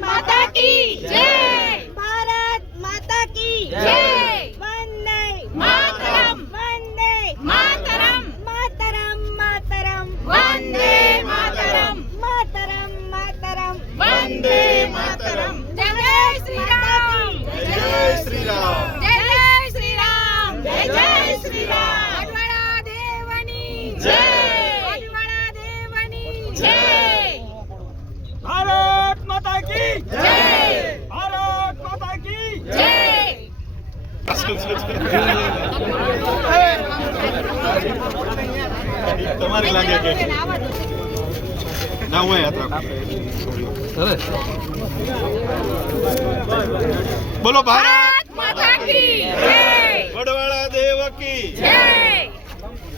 माता की जय, भारत माता की जय, वंदे मातरम, वंदे मातरम, मातरम मातरम, वंदे मातरम, मातरम मातरम, वंदे मातरम। जय श्री राम, जय श्री राम, जय श्री राम, जय श्री राम। अडवाळा देवनी जय, अडवाळा देवनी जय। भारत माता की जय, भारत माता की जय। તમારી લાગે કે ના હોય યાત્રા બોલો ભારત माता की जय, વડવાળા દેવ કી जय।